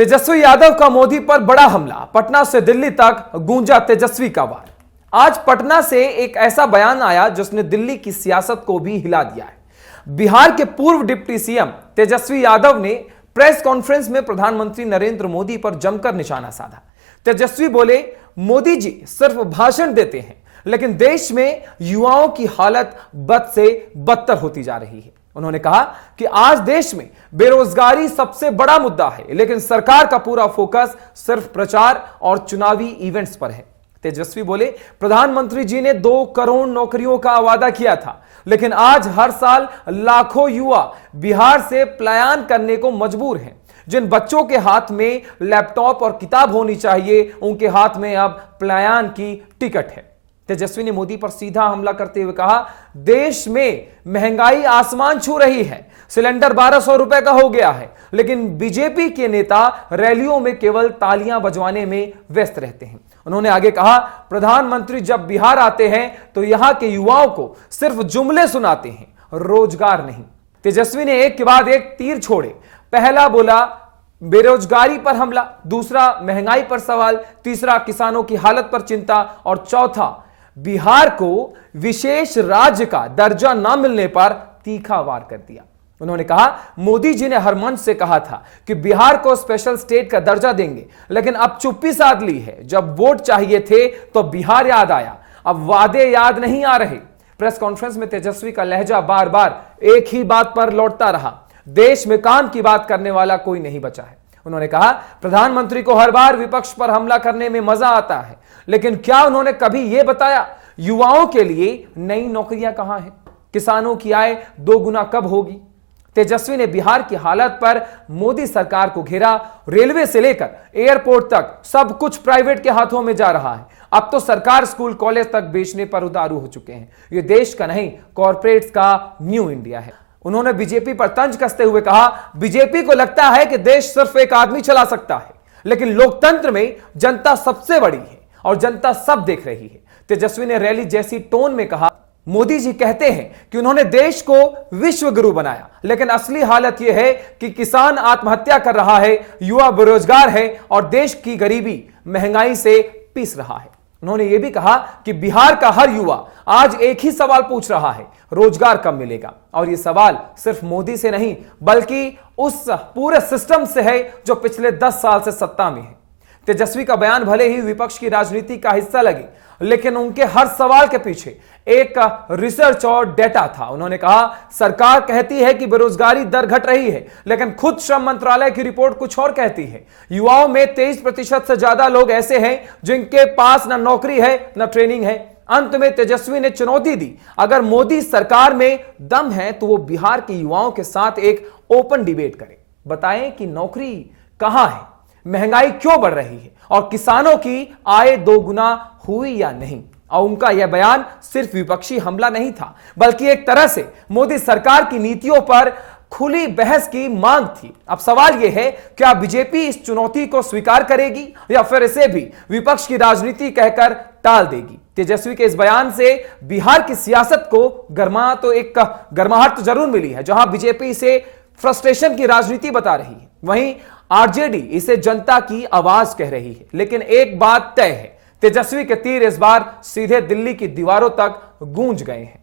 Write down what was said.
तेजस्वी यादव का मोदी पर बड़ा हमला, पटना से दिल्ली तक गूंजा तेजस्वी का वार। आज पटना से एक ऐसा बयान आया जिसने दिल्ली की सियासत को भी हिला दिया है। बिहार के पूर्व डिप्टी सीएम तेजस्वी यादव ने प्रेस कॉन्फ्रेंस में प्रधानमंत्री नरेंद्र मोदी पर जमकर निशाना साधा। तेजस्वी बोले, मोदी जी सिर्फ भाषण देते हैं, लेकिन देश में युवाओं की हालत बद से बदतर होती जा रही है। उन्होंने कहा कि आज देश में बेरोजगारी सबसे बड़ा मुद्दा है, लेकिन सरकार का पूरा फोकस सिर्फ प्रचार और चुनावी इवेंट्स पर है। तेजस्वी बोले, प्रधानमंत्री जी ने 2 करोड़ नौकरियों का वादा किया था, लेकिन आज हर साल लाखों युवा बिहार से पलायन करने को मजबूर हैं। जिन बच्चों के हाथ में लैपटॉप और किताब होनी चाहिए, उनके हाथ में अब पलायन की टिकट है। तेजस्वी ने मोदी पर सीधा हमला करते हुए कहा, देश में महंगाई आसमान छू रही है, सिलेंडर 1200 रुपए का हो गया है, लेकिन बीजेपी के नेता रैलियों में केवल तालियां बजवाने में व्यस्त रहते हैं। उन्होंने आगे कहा, प्रधानमंत्री जब बिहार आते हैं तो यहां के युवाओं को सिर्फ जुमले सुनाते हैं, रोजगार नहीं। तेजस्वी ने एक के बाद एक तीर छोड़े। पहला बोला बेरोजगारी पर हमला, दूसरा महंगाई पर सवाल, तीसरा किसानों की हालत पर चिंता और चौथा बिहार को विशेष राज्य का दर्जा न मिलने पर तीखा वार कर दिया। उन्होंने कहा, मोदी जी ने हर मंच से कहा था कि बिहार को स्पेशल स्टेट का दर्जा देंगे, लेकिन अब चुप्पी साध ली है। जब वोट चाहिए थे तो बिहार याद आया, अब वादे याद नहीं आ रहे। प्रेस कॉन्फ्रेंस में तेजस्वी का लहजा बार बार एक ही बात पर लौटता रहा, देश में काम की बात करने वाला कोई नहीं बचा है। उन्होंने कहा, प्रधानमंत्री को हर बार विपक्ष पर हमला करने में मजा आता है, लेकिन क्या उन्होंने कभी यह बताया युवाओं के लिए नई नौकरियां कहां हैं, किसानों की आय 2 गुना कब होगी? तेजस्वी ने बिहार की हालत पर मोदी सरकार को घेरा। रेलवे से लेकर एयरपोर्ट तक सब कुछ प्राइवेट के हाथों में जा रहा है। अब तो सरकार स्कूल कॉलेज तक बेचने पर उतारू हो चुके हैं। यह देश का नहीं, कॉर्पोरेट्स का न्यू इंडिया है। उन्होंने बीजेपी पर तंज कसते हुए कहा, बीजेपी को लगता है कि देश सिर्फ एक आदमी चला सकता है, लेकिन लोकतंत्र में जनता सबसे बड़ी है और जनता सब देख रही है। तेजस्वी ने रैली जैसी टोन में कहा, मोदी जी कहते हैं कि उन्होंने देश को विश्व गुरु बनाया, लेकिन असली हालत यह है कि किसान आत्महत्या कर रहा है, युवा बेरोजगार है और देश की गरीबी महंगाई से पीस रहा है। उन्होंने यह भी कहा कि बिहार का हर युवा आज एक ही सवाल पूछ रहा है, रोजगार कब मिलेगा? और यह सवाल सिर्फ मोदी से नहीं, बल्कि उस पूरे सिस्टम से है जो पिछले 10 साल से सत्ता में है। तेजस्वी का बयान भले ही विपक्ष की राजनीति का हिस्सा लगे, लेकिन उनके हर सवाल के पीछे एक रिसर्च और डेटा था। उन्होंने कहा, सरकार कहती है कि बेरोजगारी दर घट रही है, लेकिन खुद श्रम मंत्रालय की रिपोर्ट कुछ और कहती है। युवाओं में 23% से ज्यादा लोग ऐसे हैं जिनके पास न नौकरी है न ट्रेनिंग है। अंत में तेजस्वी ने चुनौती दी, अगर मोदी सरकार में दम है तो वो बिहार के युवाओं के साथ एक ओपन डिबेट करे, बताएं कि नौकरी कहां है, महंगाई क्यों बढ़ रही है और किसानों की आय 2 गुना हुई या नहीं। और उनका यह बयान सिर्फ विपक्षी हमला नहीं था, बल्कि एक तरह से मोदी सरकार की नीतियों पर खुली बहस की मांग थी। अब सवाल यह है, क्या बीजेपी इस चुनौती को स्वीकार करेगी या फिर इसे भी विपक्ष की राजनीति कहकर टाल देगी? तेजस्वी के इस बयान से बिहार की सियासत को गर्माहट तो जरूर मिली है। जहां बीजेपी इसे फ्रस्ट्रेशन की राजनीति बता रही है, वहीं आरजेडी इसे जनता की आवाज कह रही है। लेकिन एक बात तय है, तेजस्वी के तीर इस बार सीधे दिल्ली की दीवारों तक गूंज गए हैं।